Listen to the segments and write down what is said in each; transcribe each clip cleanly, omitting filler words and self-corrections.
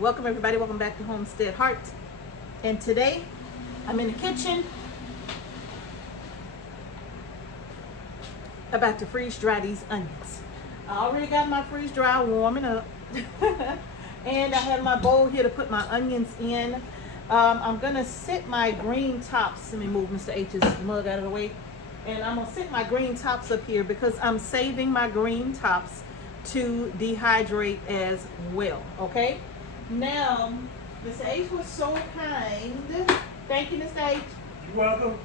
Welcome everybody, welcome back to Homestead Heart. And today I'm in the kitchen about to freeze dry these onions. I already got my freeze dry warming up and I have my bowl here to put my onions in. I'm gonna sit my green tops. Let me move Mr. H's mug out of the way. And I'm gonna sit my green tops up here because I'm saving my green tops to dehydrate as well. Okay, now Mr. H was so kind. Thank you, Mr. H. You're welcome.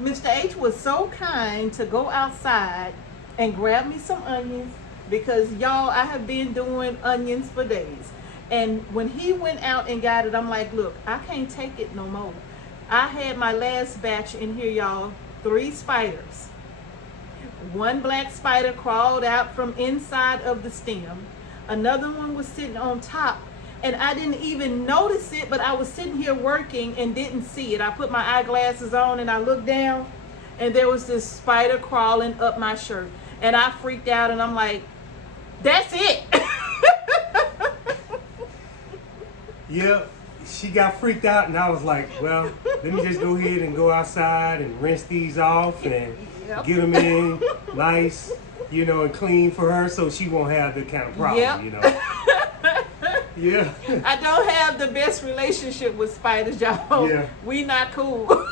Mr. H was so kind to go outside and grab me some onions because y'all, I have been doing onions for days. And when he went out and got it, I'm like, look, I can't take it no more. I had my last batch in here, y'all, 3 spiders. One black spider crawled out from inside of the stem. Another one was sitting on top. And I didn't even notice it, but I was sitting here working and didn't see it. I put my eyeglasses on and I looked down and there was this spider crawling up my shirt. And I freaked out and I'm like, that's it. Yeah, she got freaked out and I was like, well, let me just go ahead and go outside and rinse these off and get them in nice, you know, and clean for her so she won't have that kind of problem, you know. Yeah. I don't have the best relationship with spiders, y'all. Yeah. We not cool.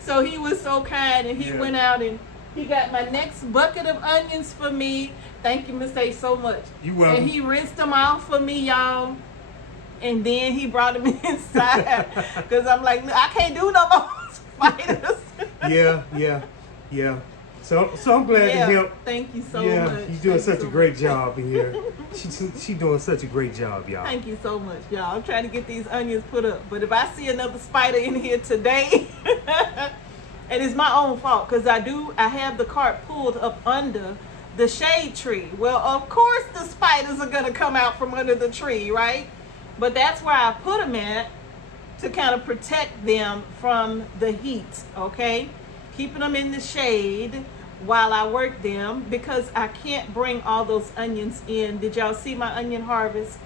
So he was so kind and he went out and he got my next bucket of onions for me. Thank you, Mr. A, so much. You welcome. And he rinsed them off for me, y'all. And then he brought them inside because I'm like, I can't do no more spiders. Yeah. So I'm glad to help. Thank you so yeah, much. you're doing Thank such you a so great much. job in here. She doing such a great job, y'all. Thank you so much, y'all. I'm trying to get these onions put up. But if I see another spider in here today, and it's my own fault because I have the cart pulled up under the shade tree. Well, of course the spiders are going to come out from under the tree, right? But that's where I put them at to kind of protect them from the heat, okay? Keeping them in the shade while I work them because I can't bring all those onions in. Did y'all see my onion harvest?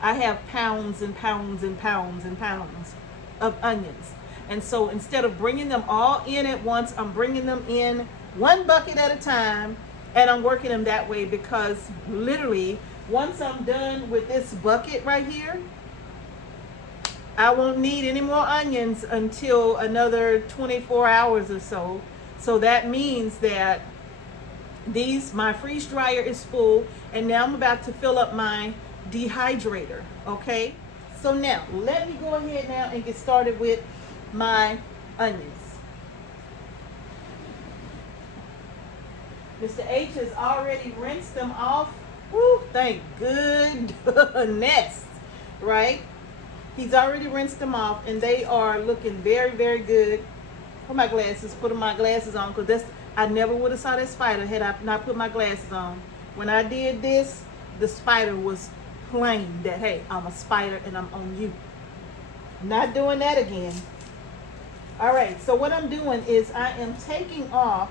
I have pounds and pounds and pounds and pounds of onions. And so instead of bringing them all in at once, I'm bringing them in one bucket at a time and I'm working them that way because literally once I'm done with this bucket right here, I won't need any more onions until another 24 hours or so. So that means that my freeze dryer is full and now I'm about to fill up my dehydrator, okay? So now, let me go ahead now and get started with my onions. Mr. H has already rinsed them off. Woo, thank goodness, right? He's already rinsed them off and they are looking very, very good. Put my glasses, putting my glasses on because I never would have saw that spider had I not put my glasses on. When I did this, the spider was plain that, hey, I'm a spider and I'm on you. Not doing that again. All right, so what I'm doing is I am taking off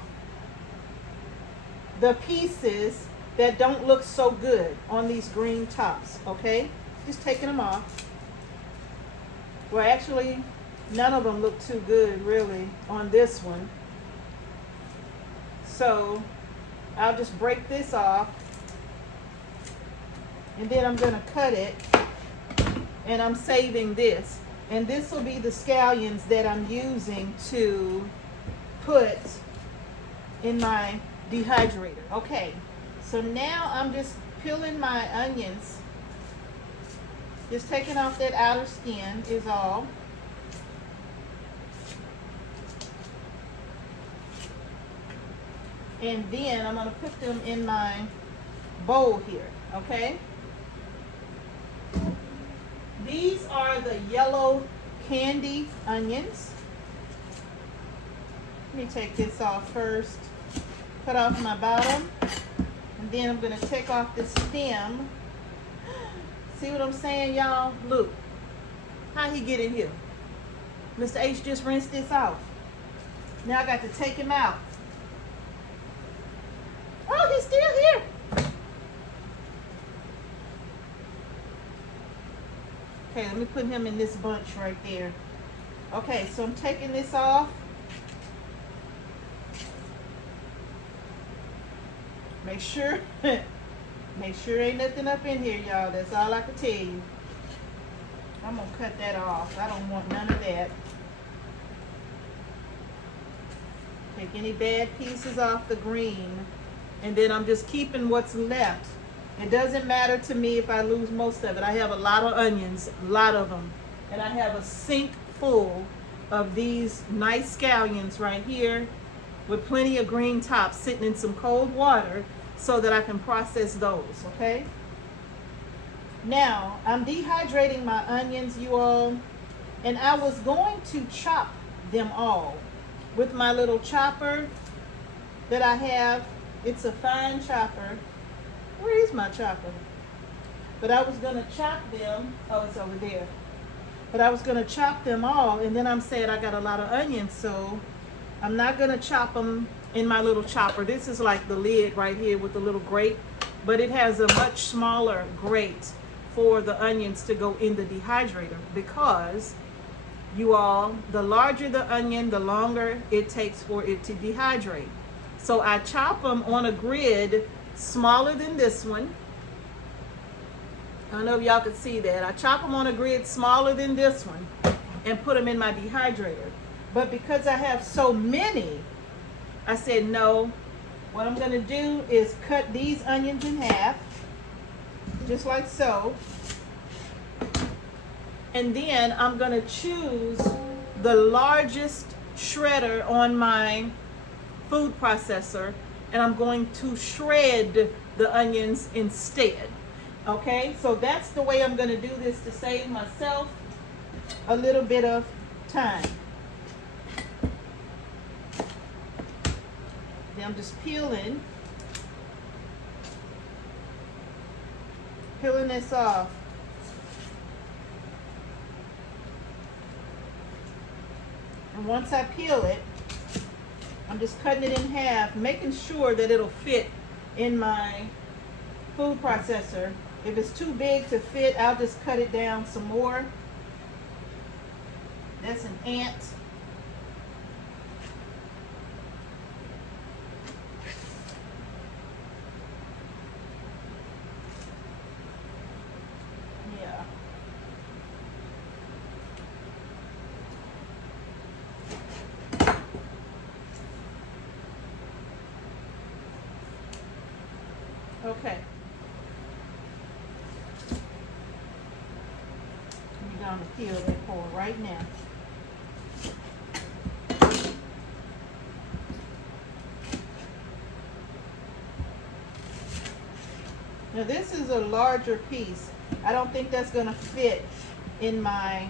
the pieces that don't look so good on these green tops, okay? Just taking them off. Well, actually, none of them look too good, really, on this one. So, I'll just break this off. And then I'm going to cut it. And I'm saving this. And this will be the scallions that I'm using to put in my dehydrator. Okay, so now I'm just peeling my onions. Just taking off that outer skin is all. And then I'm going to put them in my bowl here, okay? These are the yellow candy onions. Let me take this off first. Cut off my bottom. And then I'm going to take off the stem. See what I'm saying, y'all? Look. How he get in here? Mr. H just rinsed this off. Now I got to take him out. Oh, he's still here. Okay, let me put him in this bunch right there. Okay, so I'm taking this off. Make sure ain't nothing up in here, y'all. That's all I can tell you. I'm gonna cut that off. I don't want none of that. Take any bad pieces off the green, and then I'm just keeping what's left. It doesn't matter to me if I lose most of it. I have a lot of onions, a lot of them, and I have a sink full of these nice scallions right here with plenty of green tops sitting in some cold water so that I can process those, okay? Now, I'm dehydrating my onions, you all, and I was going to chop them all with my little chopper that I have. It's a fine chopper. Where is my chopper? But I was gonna chop them. Oh, it's over there. But I was gonna chop them all, and then I'm saying I got a lot of onions, so I'm not gonna chop them in my little chopper. This is like the lid right here with the little grate, but it has a much smaller grate for the onions to go in the dehydrator, because you all, the larger the onion, the longer it takes for it to dehydrate. So I chop them on a grid smaller than this one. I don't know if y'all can see that. I chop them on a grid smaller than this one and put them in my dehydrator. But because I have so many, I said no. What I'm gonna do is cut these onions in half, just like so. And then I'm gonna choose the largest shredder on my food processor, and I'm going to shred the onions instead. Okay, so that's the way I'm gonna do this to save myself a little bit of time. Then I'm just peeling this off. And once I peel it, I'm just cutting it in half, making sure that it'll fit in my food processor. If it's too big to fit, I'll just cut it down some more. That's an ant. Yeah. Okay. I'm going to peel that core right now. Now this is a larger piece. I don't think that's going to fit in my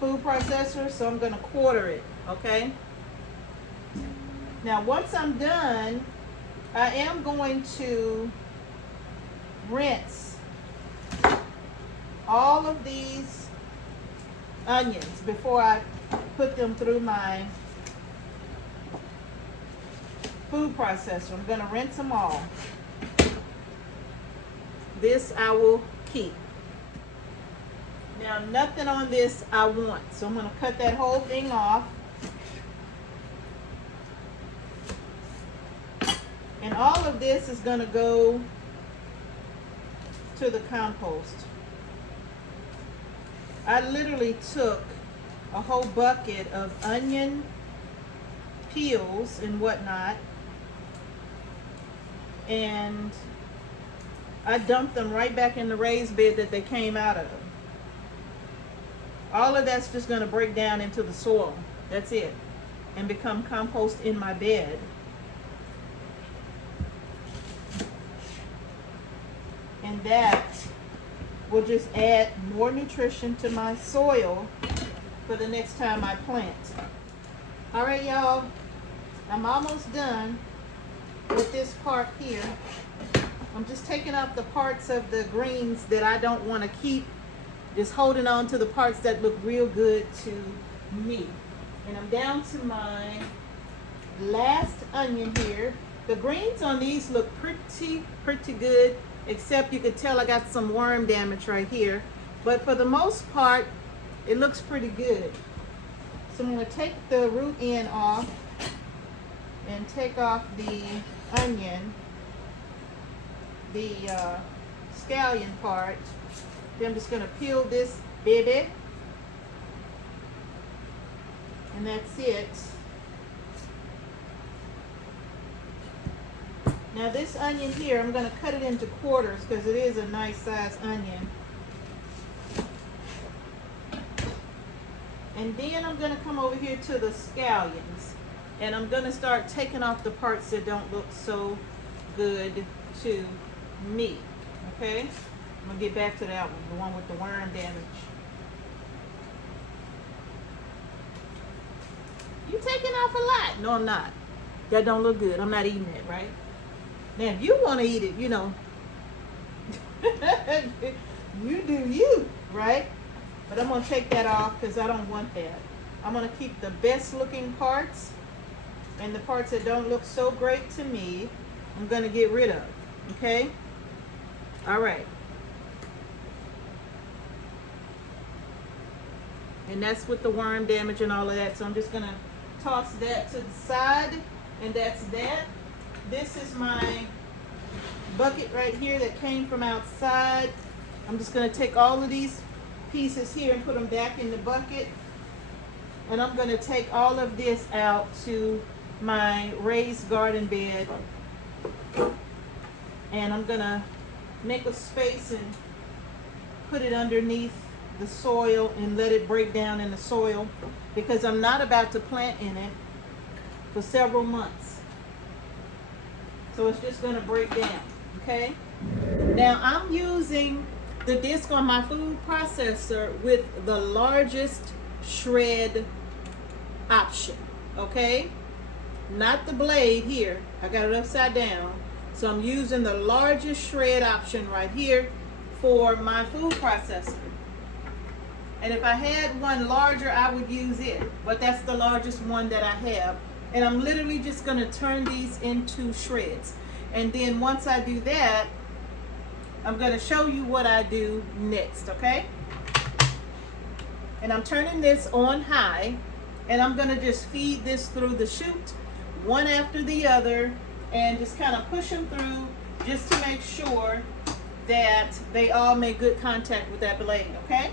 food processor, so I'm going to quarter it, okay? Now once I'm done, I am going to rinse all of these onions before I put them through my food processor. I'm going to rinse them all. This I will keep. Now nothing on this I want, so I'm going to cut that whole thing off. And all of this is going to go to the compost. I literally took a whole bucket of onion peels and whatnot, and I dumped them right back in the raised bed that they came out of. All of that's just going to break down into the soil. That's it. And become compost in my bed. And that will just add more nutrition to my soil for the next time I plant. All right, y'all, I'm almost done with this part here. I'm just taking out the parts of the greens that I don't want to keep, just holding on to the parts that look real good to me. And I'm down to my last onion here. The greens on these look pretty good, except you could tell I got some worm damage right here. But for the most part, it looks pretty good. So I'm going to take the root end off and take off the onion, the scallion part. Then I'm just going to peel this baby. And that's it. Now this onion here, I'm going to cut it into quarters because it is a nice size onion. And then I'm going to come over here to the scallions. And I'm going to start taking off the parts that don't look so good to me. Okay? I'm going to get back to that one, the one with the worm damage. You taking off a lot. No, I'm not. That don't look good. I'm not eating it, right? Now, if you want to eat it, you know, you do you, right? But I'm going to take that off because I don't want that. I'm going to keep the best looking parts, and the parts that don't look so great to me, I'm going to get rid of. Okay? All right. And that's with the worm damage and all of that. So I'm just going to toss that to the side, and that's that. This is my bucket right here that came from outside. I'm just going to take all of these pieces here and put them back in the bucket. And I'm going to take all of this out to my raised garden bed. And I'm going to make a space and put it underneath the soil and let it break down in the soil, because I'm not about to plant in it for several months. So it's just going to break down. Okay? Now I'm using the disc on my food processor with the largest shred option. Okay? Not the blade here. I got it upside down. So I'm using the largest shred option right here for my food processor. And if I had one larger, I would use it. But that's the largest one that I have. And I'm literally just going to turn these into shreds. And then once I do that, I'm going to show you what I do next, okay? And I'm turning this on high. And I'm going to just feed this through the chute, one after the other. And just kind of push them through just to make sure that they all make good contact with that blade, okay?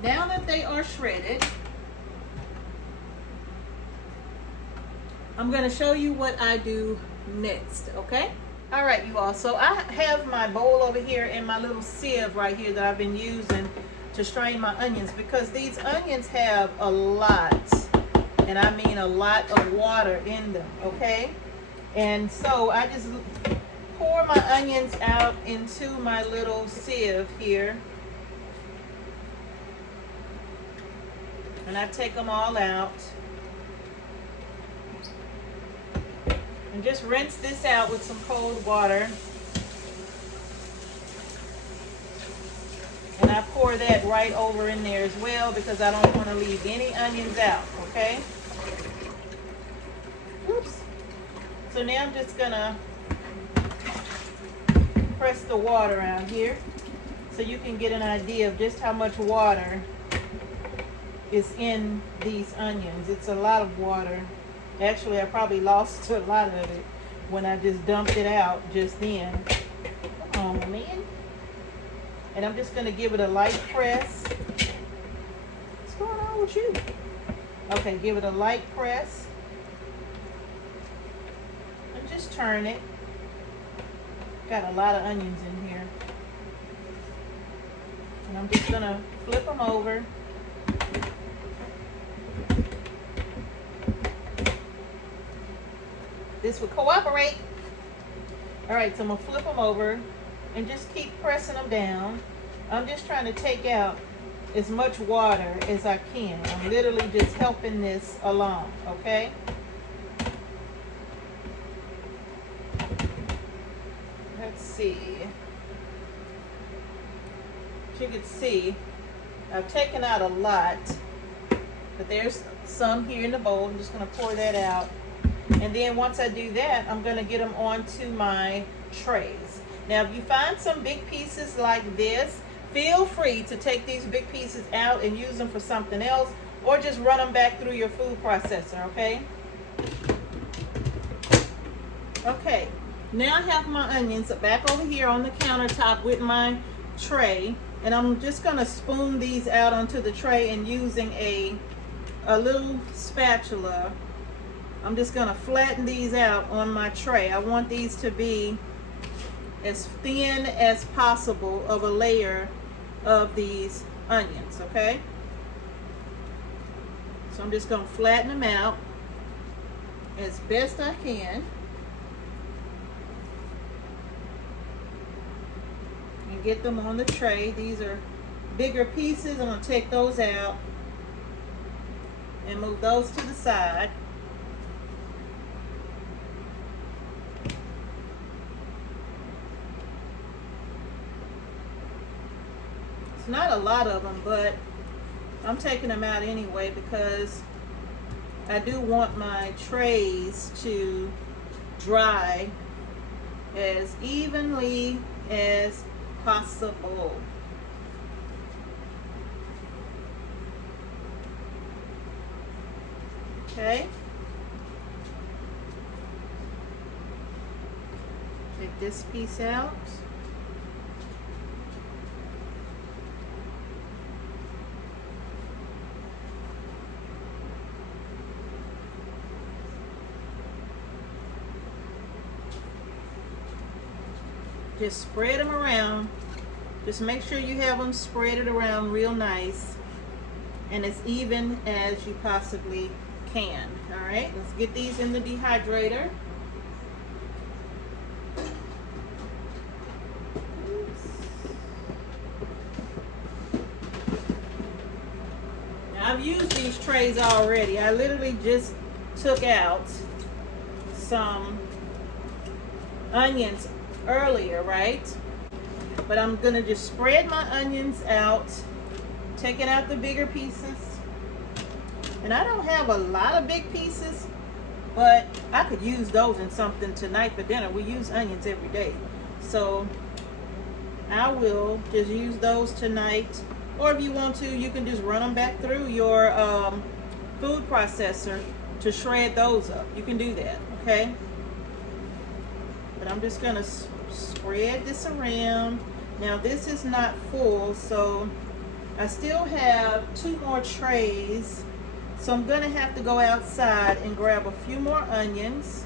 Now that they are shredded, I'm going to show you what I do next, okay? All right, you all. So I have my bowl over here and my little sieve right here that I've been using to strain my onions, because these onions have a lot, and I mean a lot of water in them, okay? And so I just pour my onions out into my little sieve here. And I take them all out. And just rinse this out with some cold water. And I pour that right over in there as well, because I don't want to leave any onions out, okay? Oops. So now I'm just gonna press the water out here so you can get an idea of just how much water is in these onions. It's a lot of water. Actually, I probably lost a lot of it when I just dumped it out just then. Oh man. And I'm just going to give it a light press. What's going on with you? Okay, give it a light press. And just turn it. Got a lot of onions in here. And I'm just going to flip them over. This will cooperate. All right, so I'm gonna flip them over and just keep pressing them down. I'm just trying to take out as much water as I can. I'm literally just helping this along, okay? Let's see. As you can see, I've taken out a lot, but there's some here in the bowl. I'm just gonna pour that out. And then once I do that, I'm gonna get them onto my trays. Now, if you find some big pieces like this, feel free to take these big pieces out and use them for something else, or just run them back through your food processor, okay? Okay, now I have my onions back over here on the countertop with my tray, and I'm just gonna spoon these out onto the tray, and using a little spatula, I'm just gonna flatten these out on my tray. I want these to be as thin as possible of a layer of these onions, okay? So I'm just gonna flatten them out as best I can. And get them on the tray. These are bigger pieces. I'm gonna take those out and move those to the side. Not a lot of them, but I'm taking them out anyway because I do want my trays to dry as evenly as possible. Okay. Take this piece out. Just spread them around. Just make sure you have them spread it around real nice and as even as you possibly can. All right, let's get these in the dehydrator. Now, I've used these trays already. I literally just took out some onions earlier, right? But I'm gonna just spread my onions out, taking out the bigger pieces. And I don't have a lot of big pieces, but I could use those in something tonight for dinner. We use onions every day, so I will just use those tonight. Or if you want to, you can just run them back through your food processor to shred those up. You can do that, okay? But I'm just gonna spread this around. Now this is not full, so I still have 2 more trays. So I'm gonna have to go outside and grab a few more onions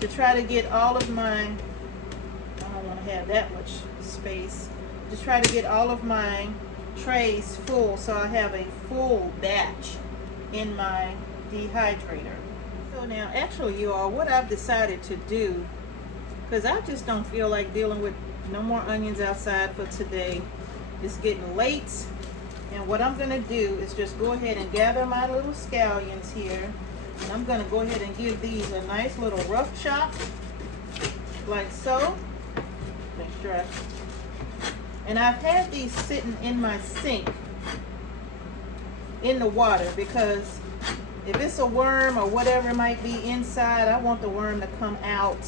to try to get all of my, I don't want to have that much space. Just try to get all of my trays full so I have a full batch in my dehydrator. So now, actually, you all, what I've decided to do, because I just don't feel like dealing with no more onions outside for today. It's getting late, and what I'm going to do is just go ahead and gather my little scallions here, and I'm going to go ahead and give these a nice little rough chop, like so. Make sure and I've had these sitting in my sink in the water because if it's a worm or whatever it might be inside, I want the worm to come out,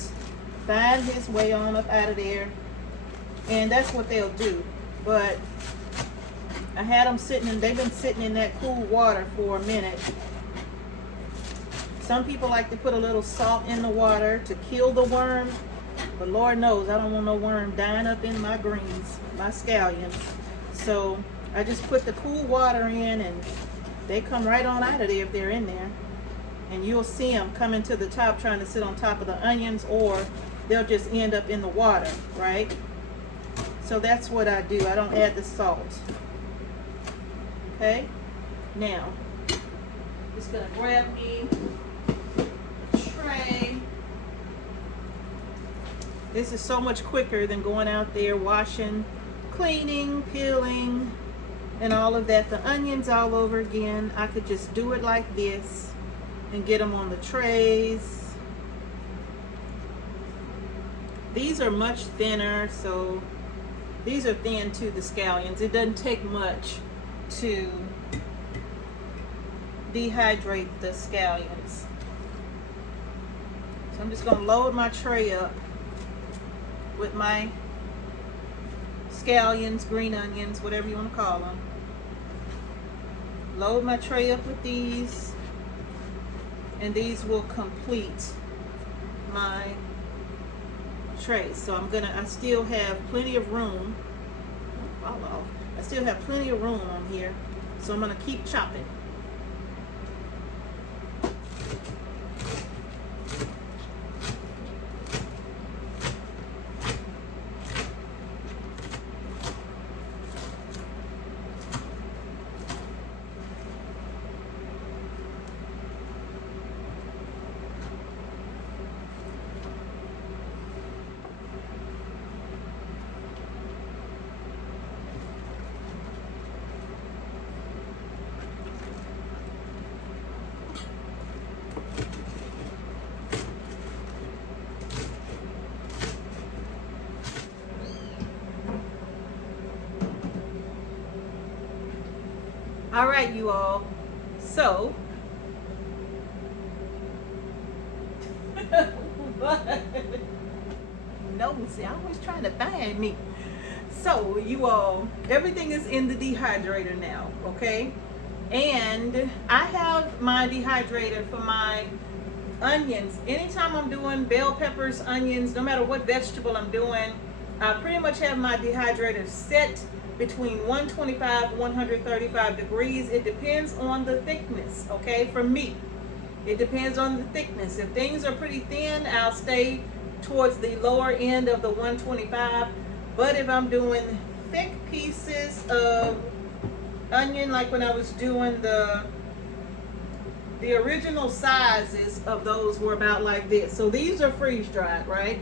find his way on up out of there, and that's what they'll do. But I had them sitting, and they've been sitting in that cool water for a minute. Some people like to put a little salt in the water to kill the worm, but Lord knows I don't want no worm dying up in my greens, my scallions. So I just put the cool water in, and they come right on out of there if they're in there. And you'll see them coming to the top trying to sit on top of the onions, or they'll just end up in the water, right? So that's what I do. I don't add the salt. Okay? Now, just gonna grab me a tray. This is so much quicker than going out there washing, cleaning, peeling, and all of that. The onions all over again. I could just do it like this and get them on the trays. These are much thinner, so these are thin too, the scallions. It doesn't take much to dehydrate the scallions. So I'm just gonna load my tray up with my scallions, green onions, whatever you want to call them. Load my tray up with these, and these will complete my tray. So I still have plenty of room. I still have plenty of room on here, so I'm gonna keep chopping. All right, you all. So, nosy, always trying to find me. So, you all, everything is in the dehydrator now, okay? And I have my dehydrator for my onions. Anytime I'm doing bell peppers, onions, no matter what vegetable I'm doing, I pretty much have my dehydrator set between 125 and 135 degrees. It depends on the thickness, okay? For me, it depends on the thickness. If things are pretty thin, I'll stay towards the lower end of the 125. But if I'm doing thick pieces of onion, like when I was doing the original sizes of those were about like this. So these are freeze dried, right?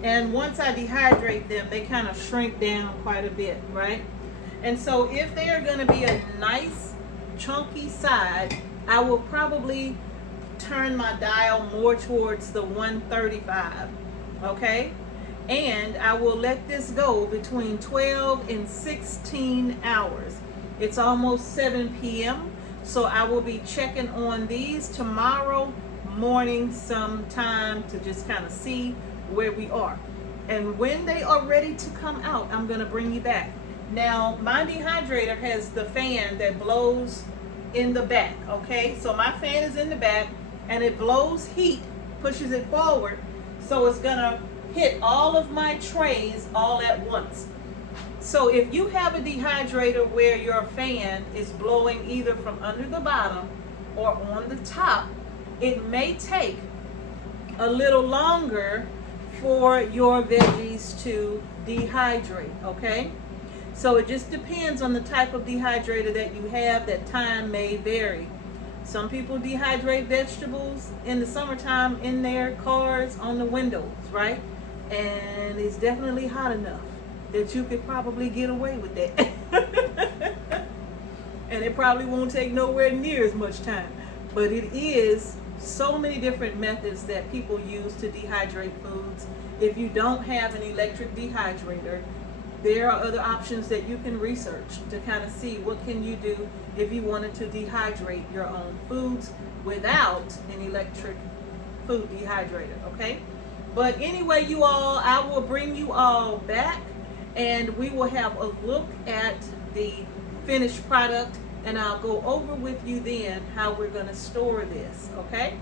And once I dehydrate them, they kind of shrink down quite a bit, right? And so if they are going to be a nice chunky side, I will probably turn my dial more towards the 135, okay? And I will let this go between 12 and 16 hours. It's almost 7 p.m. So I will be checking on these tomorrow morning sometime to just kind of see where we are. And when they are ready to come out, I'm going to bring you back. Now, my dehydrator has the fan that blows in the back, okay? So my fan is in the back and it blows heat, pushes it forward. So it's going to hit all of my trays all at once. So if you have a dehydrator where your fan is blowing either from under the bottom or on the top, it may take a little longer for your veggies to dehydrate, okay? So it just depends on the type of dehydrator that you have. That time may vary. Some people dehydrate vegetables in the summertime in their cars on the windows, right? And it's definitely hot enough that you could probably get away with that. And it probably won't take nowhere near as much time. But it is so many different methods that people use to dehydrate foods. If you don't have an electric dehydrator, there are other options that you can research to kind of see what can you do if you wanted to dehydrate your own foods without an electric food dehydrator, okay? But anyway, you all, I will bring you all back and we will have a look at the finished product, and I'll go over with you then how we're going to store this, okay?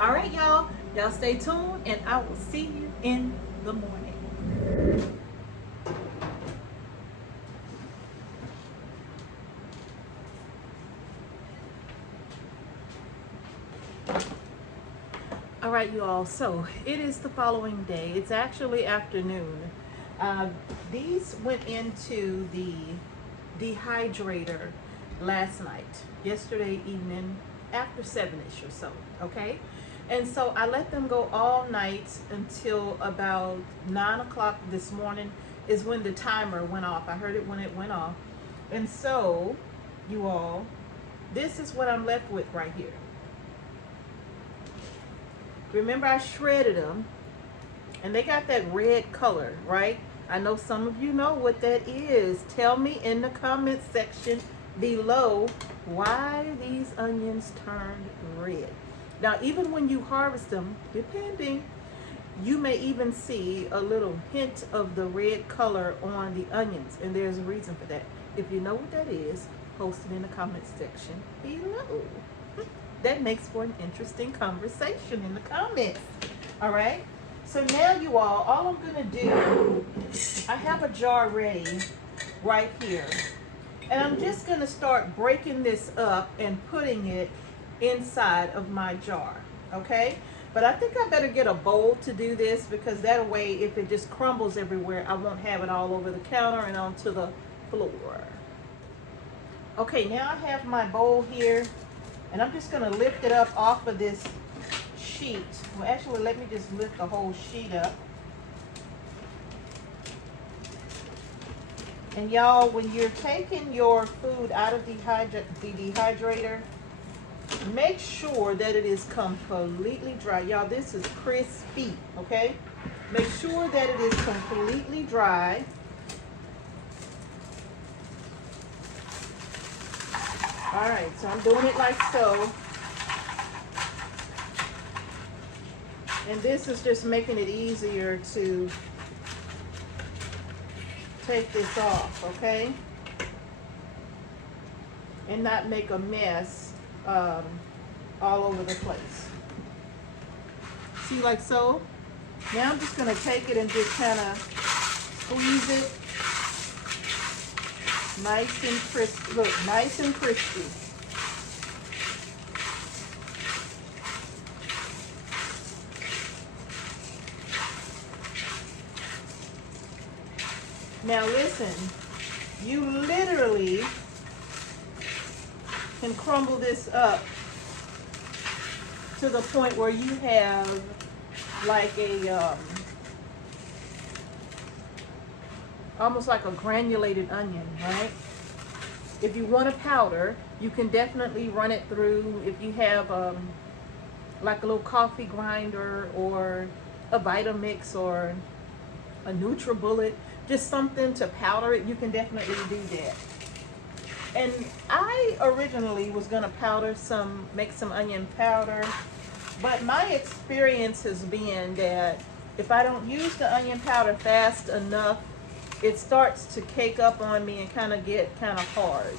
All right, y'all stay tuned and I will see you in the morning. All right, you all, so it is the following day. It's actually afternoon. These went into the dehydrator last night, yesterday evening, after 7-ish or so, okay? And so I let them go all night until about 9 o'clock this morning is when the timer went off. I heard it when it went off. And so, you all, this is what I'm left with right here. Remember, I shredded them, and they got that red color, right? I know some of you know what that is. Tell me in the comment section below why these onions turned red. Now, even when you harvest them, depending, you may even see a little hint of the red color on the onions, and there's a reason for that. If you know what that is, post it in the comment section below. That makes for an interesting conversation in the comments. All right? So now, you all I'm going to do, I have a jar ready right here. And I'm just going to start breaking this up and putting it inside of my jar, okay? But I think I better get a bowl to do this, because that way, if it just crumbles everywhere, I won't have it all over the counter and onto the floor. Okay, now I have my bowl here, and I'm just going to lift it up off of this sheet. Well, actually, let me just lift the whole sheet up. And y'all, when you're taking your food out of the dehydrator, make sure that it is completely dry. Y'all, this is crispy, okay? Make sure that it is completely dry. All right, so I'm doing it like so. And this is just making it easier to take this off, okay? And not make a mess all over the place. See, like so? Now I'm just gonna take it and just kind of squeeze it. Nice and crispy. Look, nice and crispy. Now listen, you literally can crumble this up to the point where you have like a, almost like a granulated onion, right? If you want a powder, you can definitely run it through. If you have like a little coffee grinder or a Vitamix or a NutriBullet, just something to powder it, you can definitely do that. And I originally was gonna make some onion powder, but my experience has been that if I don't use the onion powder fast enough, it starts to cake up on me and kind of get kind of hard.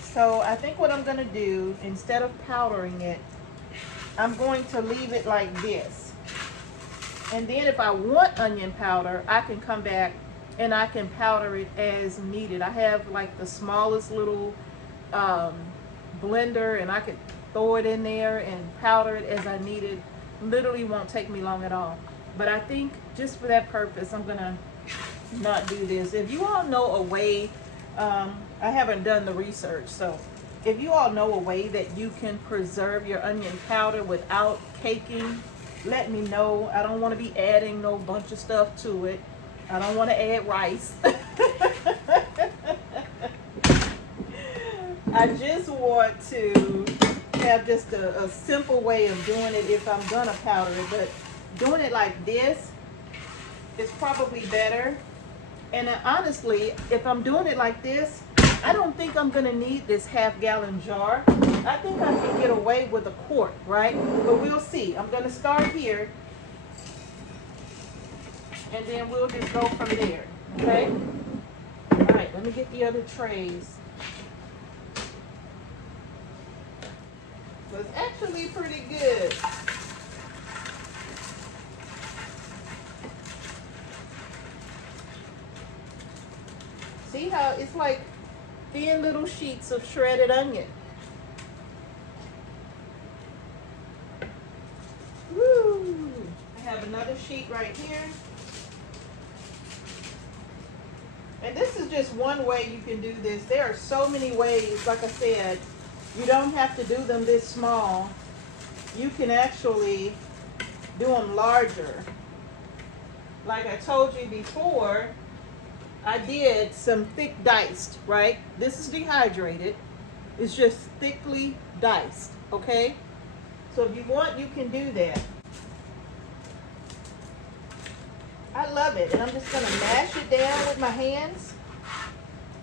So I think what I'm gonna do, instead of powdering it, I'm going to leave it like this. And then if I want onion powder, I can come back and I can powder it as needed. I have like the smallest little blender, and I could throw it in there and powder it as I need it. Literally won't take me long at all. But I think just for that purpose, I'm gonna not do this. If you all know a way, I haven't done the research, so if you all know a way that you can preserve your onion powder without caking, let me know. I don't want to be adding no bunch of stuff to it. I don't want to add rice. I just want to have just a simple way of doing it if I'm gonna powder it, but doing it like this is probably better. And honestly, if I'm doing it like this, I don't think I'm gonna need this half-gallon jar. I think I can get away with a quart, right? But we'll see. I'm gonna start here, and then we'll just go from there, okay? All right, let me get the other trays. So it's actually pretty good. See how it's like thin little sheets of shredded onion. Woo! I have another sheet right here. And this is just one way you can do this. There are so many ways. Like I said, you don't have to do them this small. you can actually do them larger. Like I told you before, I did some thick diced, right? This is dehydrated. It's just thickly diced, okay? So if you want, you can do that. I love it, and I'm just gonna mash it down with my hands.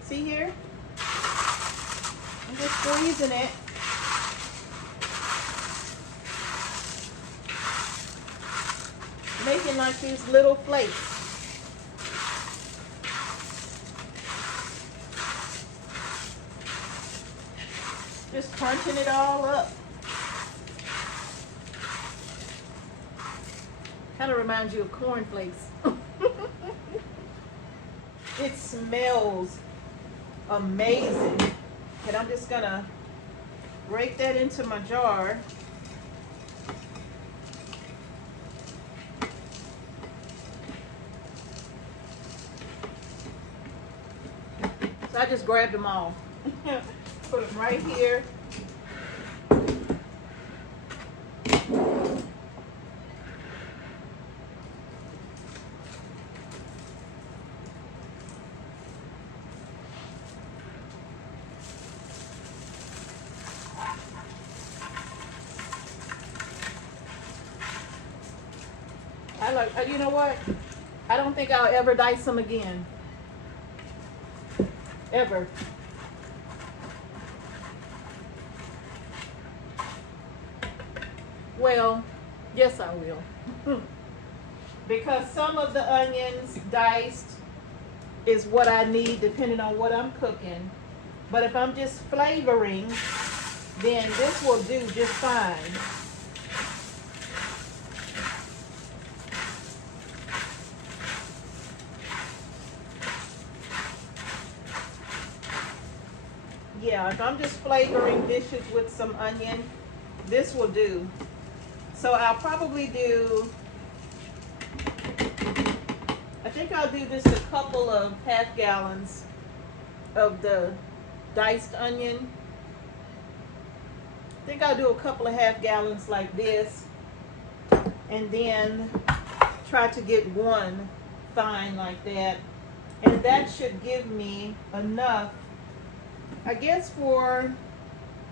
See here? I'm just squeezing it. Making like these little flakes. Just crunching it all up. Kind of reminds you of cornflakes. It smells amazing. And I'm just gonna break that into my jar. So I just grabbed them all. Put them right here. I like, you know what? I don't think I'll ever dice them again. Ever. Well, yes I will. Because some of the onions diced is what I need depending on what I'm cooking. But if I'm just flavoring, then this will do just fine. Yeah, if I'm just flavoring dishes with some onion, this will do. So I'll probably do, I think I'll do just a couple of half gallons of the diced onion. I think I'll do a couple of half gallons like this, and then try to get one fine like that. And that should give me enough, I guess, for,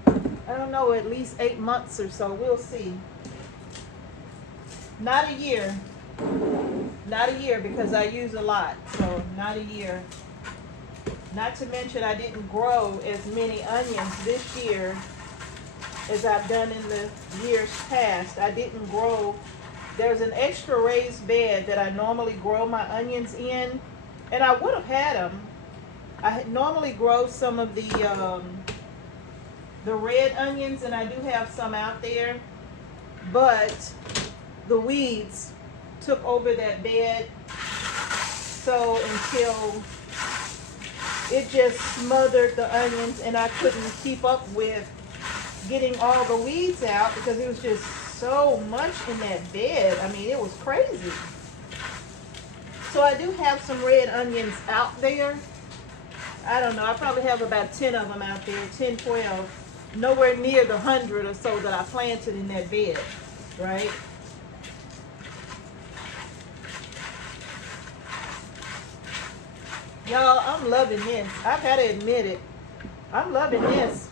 I don't know, at least 8 months or so. We'll see. Not a year. Not a year, because I use a lot. So not a year. Not to mention I didn't grow as many onions this year as I've done in the years past. I didn't grow. There's an extra raised bed that I normally grow my onions in, and I would have had them. I normally grow some of the red onions, and I do have some out there, but the weeds took over that bed, so until it just smothered the onions, and I couldn't keep up with getting all the weeds out because it was just so much in that bed. I mean, it was crazy. So I do have some red onions out there. I don't know, I probably have about 10 of them out there, 10, 12. Nowhere near the 100 or so that I planted in that bed, right? Y'all, I'm loving this. I gotta admit it. I'm loving this.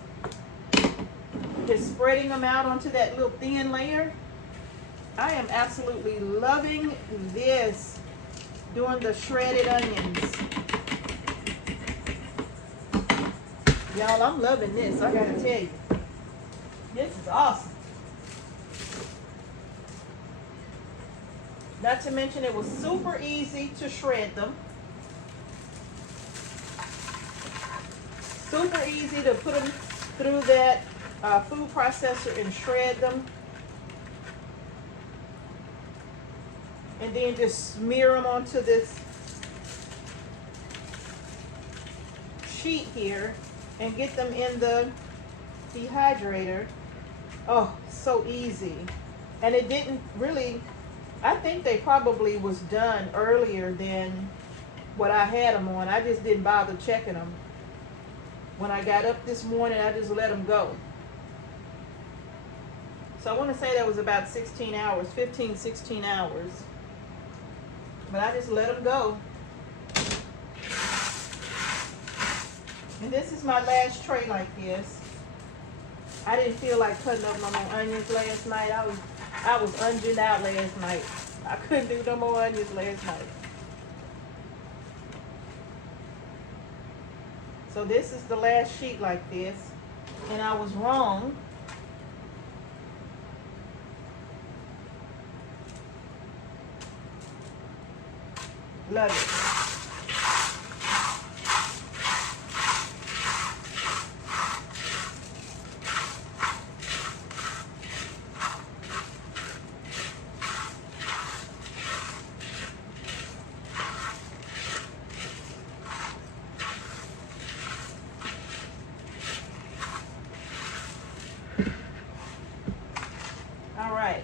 Just spreading them out onto that little thin layer. I am absolutely loving this. Doing the shredded onions. Y'all, I'm loving this. I gotta tell you. This is awesome. Not to mention it was super easy to shred them. Super easy to put them through that food processor and shred them. And then just smear them onto this sheet here and get them in the dehydrator. Oh, so easy. And it didn't really, I think they probably was done earlier than what I had them on. I just didn't bother checking them. When I got up this morning, I just let them go. So I want to say that was about 16 hours, 15, 16 hours. But I just let them go. And this is my last tray like this. I didn't feel like cutting up no more onions last night. I was onion out last night. I couldn't do no more onions last night. So this is the last sheet like this. And I was wrong. Love it. All right.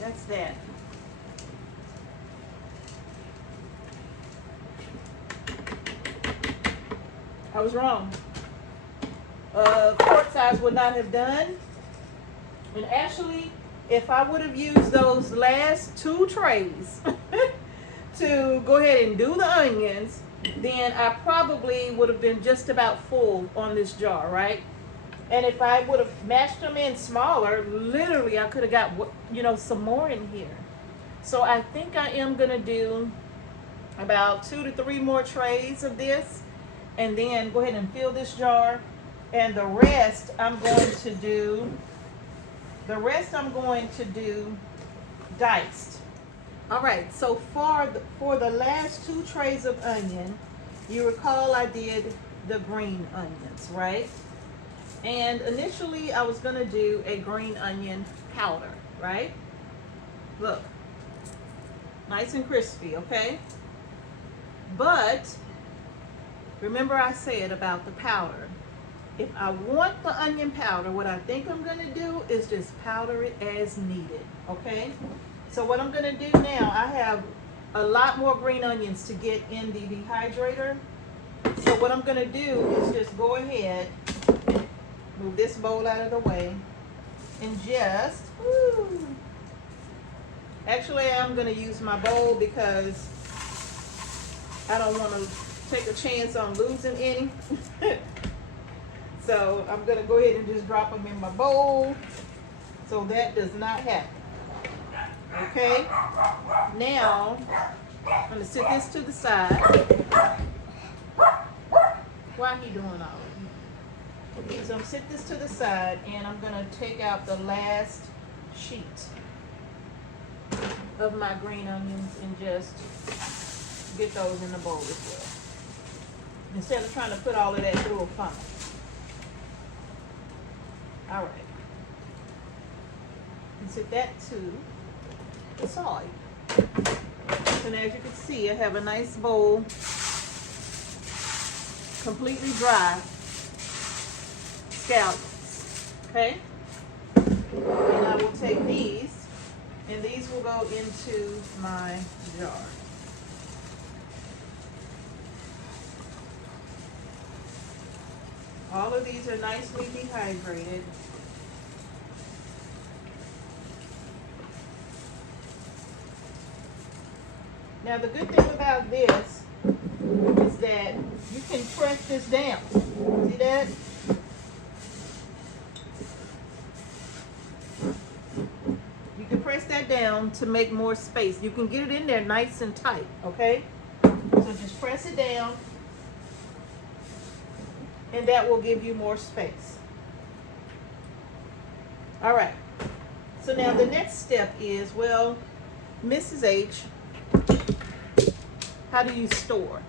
That's that. I was wrong. Quart size would not have done. And actually, if I would have used those last 2 trays to go ahead and do the onions, then I probably would have been just about full on this jar, right? And if I would have mashed them in smaller, literally I could have got, you know, some more in here. So I think I am gonna do about 2 to 3 more trays of this, and then go ahead and fill this jar. And the rest I'm going to do, diced. All right, so for the last 2 trays of onion, you recall I did the green onions, right? And initially I was gonna do a green onion powder, right? Look, nice and crispy, okay? But remember I said about the powder. If I want the onion powder, what I think I'm gonna do is just powder it as needed, okay? So what I'm gonna do now, I have a lot more green onions to get in the dehydrator. So what I'm gonna do is just go ahead, move this bowl out of the way, and just, actually I'm gonna use my bowl because I don't wanna take a chance on losing any. So I'm gonna go ahead and just drop them in my bowl so that does not happen. Okay, now I'm gonna sit this to the side. Why he doing all of it? So I'm gonna sit this to the side, and I'm gonna take out the last sheet of my green onions and just get those in the bowl as well, instead of trying to put all of that through a funnel. All right, and set that to the side. And as you can see, I have a nice bowl, completely dry scallions, okay? And I will take these, and these will go into my jar. All of these are nicely dehydrated. Now the good thing about this is that you can press this down. See that? You can press that down to make more space. You can get it in there nice and tight, okay? So just press it down, and that will give you more space. All right, so now the next step is, well, Mrs. H, how do you store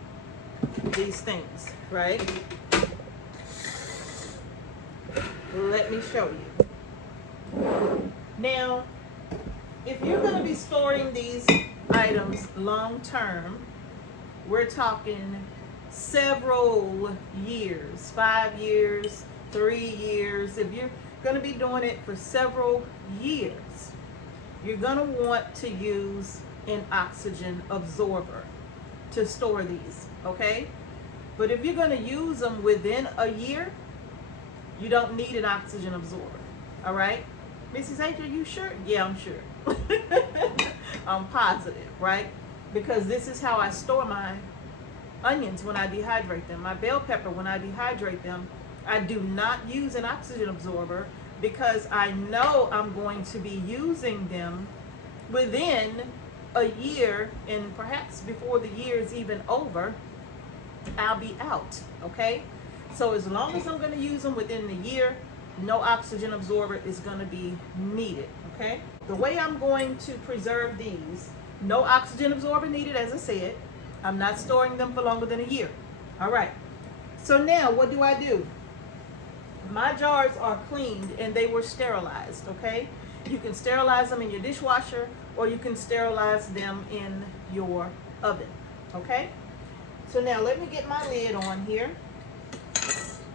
these things, right? Let me show you. Now, if you're gonna be storing these items long term, we're talking several years, 5 years, 3 years. If you're going to be doing it for several years, you're going to want to use an oxygen absorber to store these, okay? But if you're going to use them within a year, you don't need an oxygen absorber. All right, Mrs. H, are you sure? Yeah, I'm sure. I'm positive, right? Because this is how I store my onions when I dehydrate them. My bell pepper, when I dehydrate them, I do not use an oxygen absorber because I know I'm going to be using them within a year, and perhaps before the year is even over, I'll be out, okay? So as long as I'm going to use them within the year, no oxygen absorber is going to be needed, okay? The way I'm going to preserve these, no oxygen absorber needed, as I said. I'm not storing them for longer than a year. All right. So now what do? My jars are cleaned and they were sterilized, okay? You can sterilize them in your dishwasher or you can sterilize them in your oven, okay? So now let me get my lid on here.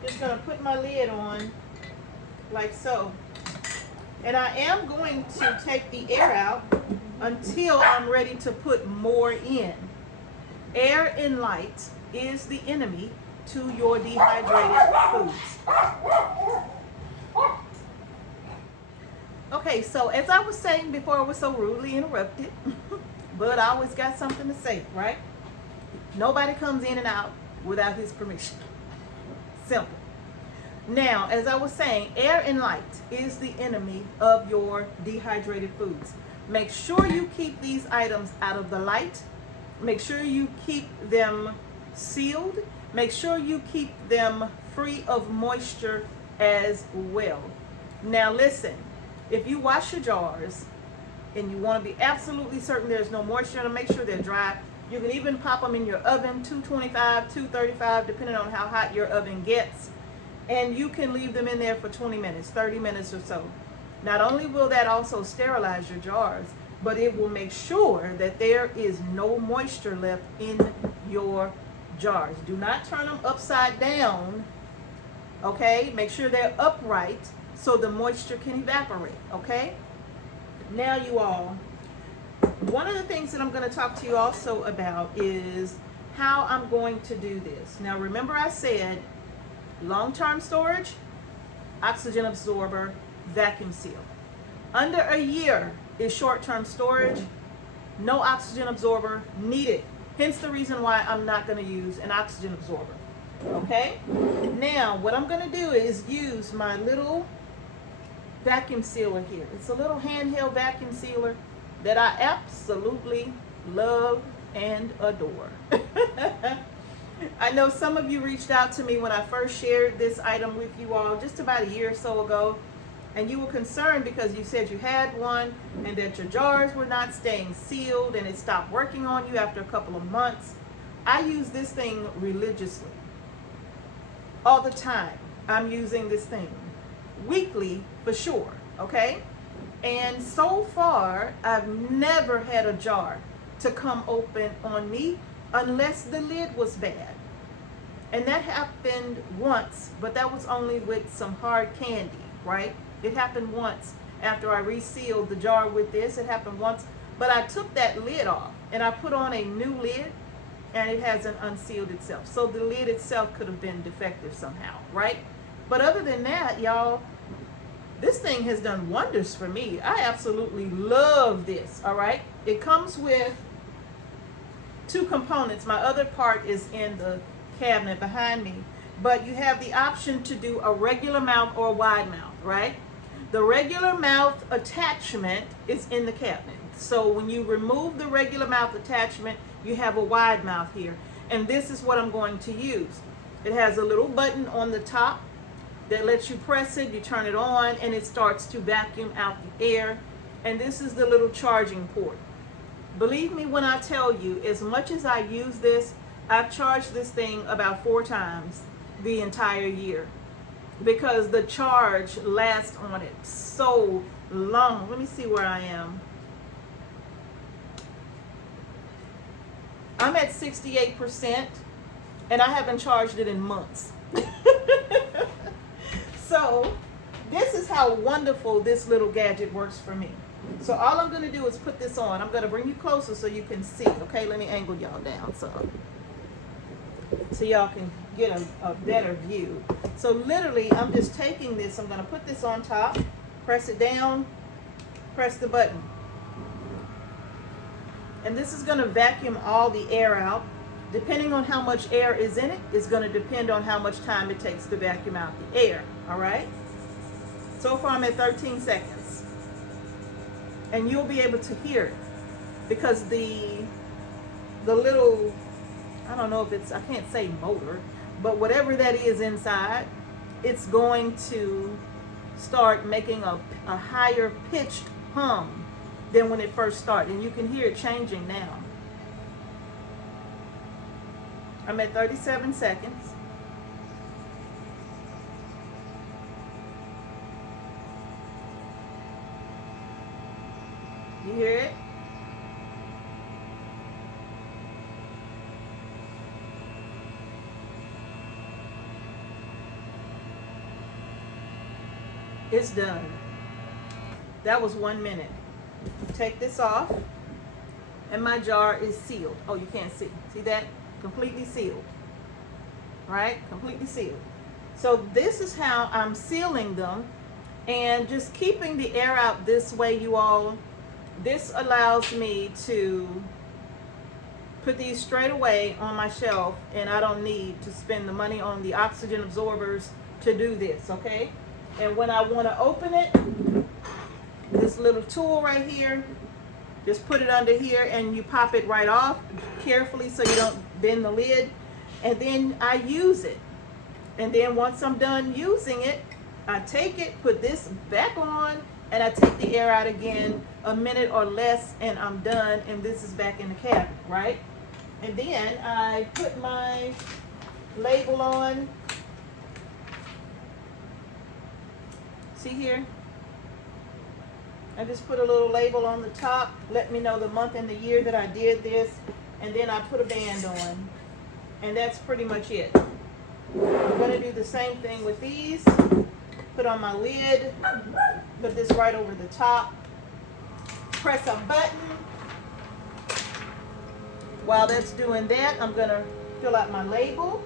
Just gonna put my lid on like so. And I am going to take the air out until I'm ready to put more in. Air and light is the enemy to your dehydrated foods. Okay, so as I was saying before I was so rudely interrupted, but I always got something to say, right? Nobody comes in and out without his permission. Simple. Now, as I was saying, air and light is the enemy of your dehydrated foods. Make sure you keep these items out of the light. Make sure you keep them sealed. Make sure you keep them free of moisture as well. Now listen, if you wash your jars and you want to be absolutely certain there's no moisture in them, make sure they're dry. You can even pop them in your oven, 225, 235, depending on how hot your oven gets. And you can leave them in there for 20 minutes, 30 minutes or so. Not only will that also sterilize your jars, but it will make sure that there is no moisture left in your jars. Do not turn them upside down, okay? Make sure they're upright so the moisture can evaporate, okay? Now you all, one of the things that I'm going to talk to you also about is how I'm going to do this. Now remember I said long-term storage, oxygen absorber, vacuum seal. Under a year is short-term storage, no oxygen absorber needed. Hence the reason why I'm not going to use an oxygen absorber. Okay? Now, what I'm going to do is use my little vacuum sealer here. It's a little handheld vacuum sealer that I absolutely love and adore. I know some of you reached out to me when I first shared this item with you all just about a year or so ago, and you were concerned because you said you had one and that your jars were not staying sealed and it stopped working on you after a couple of months. I use this thing religiously. All the time I'm using this thing. Weekly for sure, okay? And so far I've never had a jar to come open on me unless the lid was bad. And that happened once, but that was only with some hard candy, right? It happened once after I resealed the jar with this. It happened once, but I took that lid off and I put on a new lid and it hasn't unsealed itself. So the lid itself could have been defective somehow, right? But other than that, y'all, this thing has done wonders for me. I absolutely love this, all right? It comes with two components. My other part is in the cabinet behind me, but you have the option to do a regular mouth or a wide mouth, right? The regular mouth attachment is in the cabinet. So when you remove the regular mouth attachment, you have a wide mouth here. And this is what I'm going to use. It has a little button on the top that lets you press it, you turn it on, and it starts to vacuum out the air. And this is the little charging port. Believe me when I tell you, as much as I use this, I've charged this thing about 4 times the entire year because the charge lasts on it so long. Let me see where I am. I'm at 68% and I haven't charged it in months. So this is how wonderful this little gadget works for me. So all I'm going to do is put this on. I'm going to bring you closer so you can see. Okay, let me angle y'all down. so y'all can get a better view. So literally, I'm just taking this, I'm gonna put this on top, press it down, press the button. And this is gonna vacuum all the air out. Depending on how much air is in it, it's gonna depend on how much time it takes to vacuum out the air, all right? So far I'm at 13 seconds. And you'll be able to hear it because the little, I don't know if it's, I can't say motor, but whatever that is inside, it's going to start making a higher pitched hum than when it first started. And you can hear it changing now. I'm at 37 seconds. You hear it? It's done. That was 1 minute. Take this off, and my jar is sealed. Oh, you can't see. See that? Completely sealed. Right? Completely sealed. So this is how I'm sealing them, and just keeping the air out this way, you all. This allows me to put these straight away on my shelf, and I don't need to spend the money on the oxygen absorbers to do this, okay? And when I want to open it, this little tool right here, just put it under here and you pop it right off carefully so you don't bend the lid. And then I use it. And then once I'm done using it, I take it, put this back on, and I take the air out again, a minute or less, and I'm done, and this is back in the cabinet, right? And then I put my label on. See here? I just put a little label on the top, let me know the month and the year that I did this, and then I put a band on. And that's pretty much it. I'm gonna do the same thing with these. Put on my lid, put this right over the top, press a button. While that's doing that, I'm gonna fill out my label.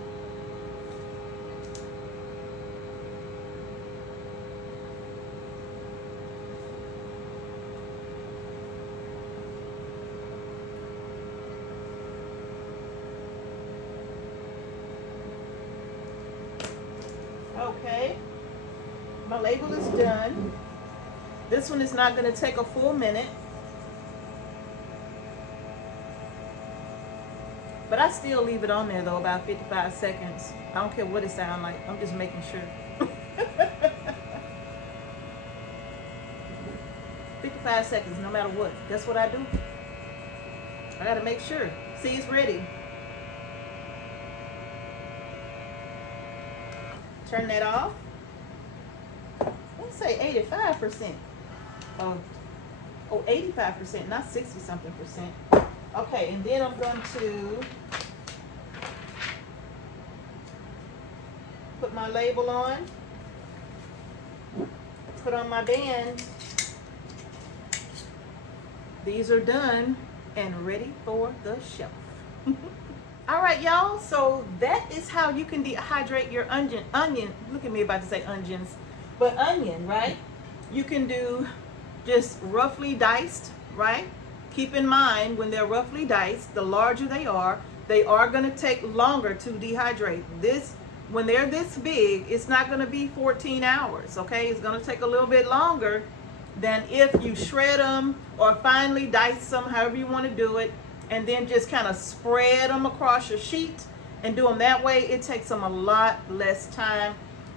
Okay, my label is done. This one is not going to take a full minute, but I still leave it on there though, about 55 seconds. I don't care what it sounds like, I'm just making sure. 55 seconds, no matter what. That's what I do. I got to make sure. See, it's ready. Turn that off. Let's say 85%. Oh, 85%, not 60-something percent. Okay, and then I'm going to put my label on, put on my band. These are done and ready for the shelf. All right, y'all, so that is how you can dehydrate your onion. Look at me about to say onions, but onion, right? You can do just roughly diced, right? Keep in mind, when they're roughly diced, the larger they are going to take longer to dehydrate. This, when they're this big, it's not going to be 14 hours, okay? It's going to take a little bit longer than if you shred them or finely dice them, however you want to do it, and then just kind of spread them across your sheet and do them that way. It takes them a lot less time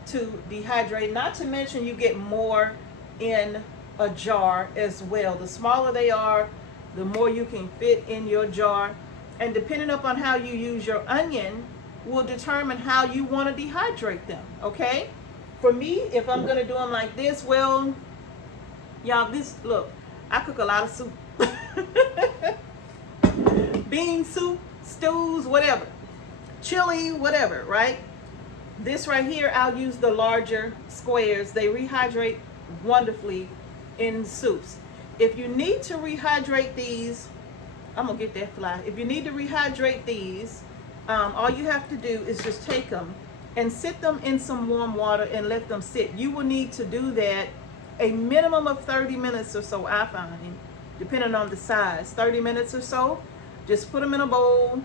to dehydrate. Not to mention you get more in a jar as well. The smaller they are, the more you can fit in your jar. And depending upon how you use your onion will determine how you want to dehydrate them, okay? For me, if I'm gonna do them like this, well, y'all, this, look, I cook a lot of soup. Bean soup, stews, whatever, chili, whatever, right? This right here, I'll use the larger squares. They rehydrate wonderfully in soups. If you need to rehydrate these, I'm gonna get that fly. If you need to rehydrate these, all you have to do is just take them and sit them in some warm water and let them sit. You will need to do that a minimum of 30 minutes or so, I find, depending on the size. 30 minutes or so. Just put them in a bowl,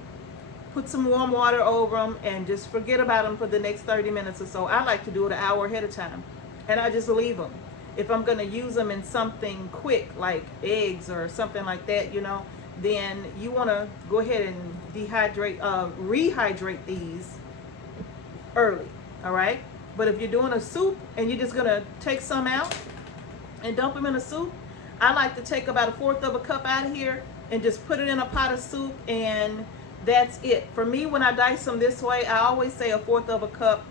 put some warm water over them, and just forget about them for the next 30 minutes or so. I like to do it an hour ahead of time, and I just leave them. If I'm going to use them in something quick like eggs or something like that, you know, then you want to go ahead and rehydrate these early. All right. But if you're doing a soup and you're just going to take some out and dump them in a soup, I like to take about 1/4 of a cup out of here and just put it in a pot of soup, and that's it. For me, when I dice them this way, I always say 1/4 of a cup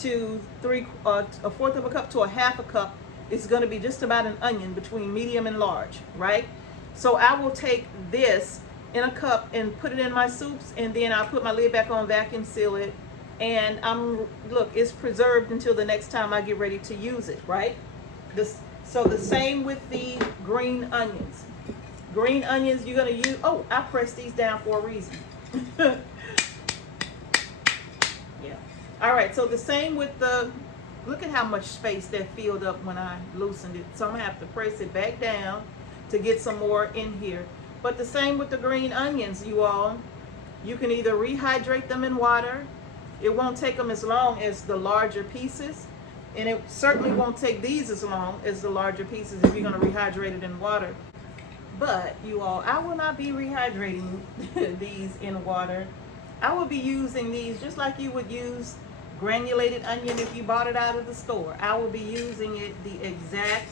to 1/4 of a cup to 1/2 a cup is going to be just about an onion between medium and large, right? So I will take this in a cup and put it in my soups, and then I'll put my lid back on, vacuum seal it, and look, it's preserved until the next time I get ready to use it, right? So the same with the green onions. Green onions, you're going to use, oh, I pressed these down for a reason. Yeah. All right, so the same with the, look at how much space that filled up when I loosened it. So I'm going to have to press it back down to get some more in here. But the same with the green onions, you all. You can either rehydrate them in water. It won't take them as long as the larger pieces. And it certainly won't take these as long as the larger pieces if you're going to rehydrate it in water. But you all, I will not be rehydrating these in water. I will be using these just like you would use granulated onion if you bought it out of the store. I will be using it the exact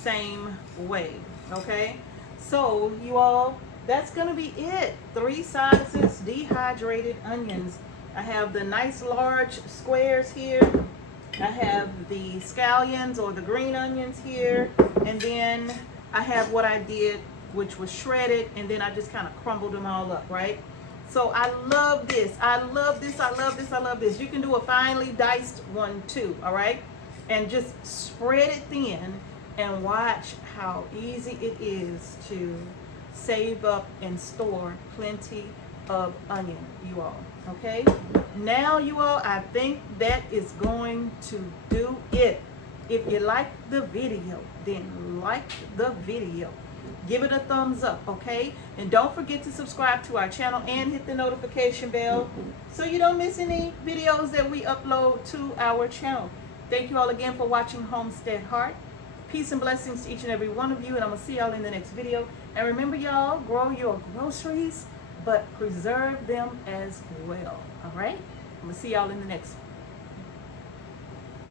same way. Okay? So you all, that's going to be it. 3 sizes dehydrated onions. I have the nice large squares here. I have the scallions or the green onions here, and then I have what I did, which was shredded, and then I just kind of crumbled them all up, right? So I love this. I love this. I love this. I love this. You can do a finely diced one too, all right? And just spread it thin and watch how easy it is to save up and store plenty of onion, you all. Okay, now you all, I think that is going to do it. If you like the video, then like the video, give it a thumbs up, okay? And don't forget to subscribe to our channel and hit the notification bell so you don't miss any videos that we upload to our channel. Thank you all again for watching Homestead Heart. Peace and blessings to each and every one of you, and I'm gonna see y'all in the next video. And remember, y'all, grow your groceries, but preserve them as well. All right? I'm gonna see y'all in the next one.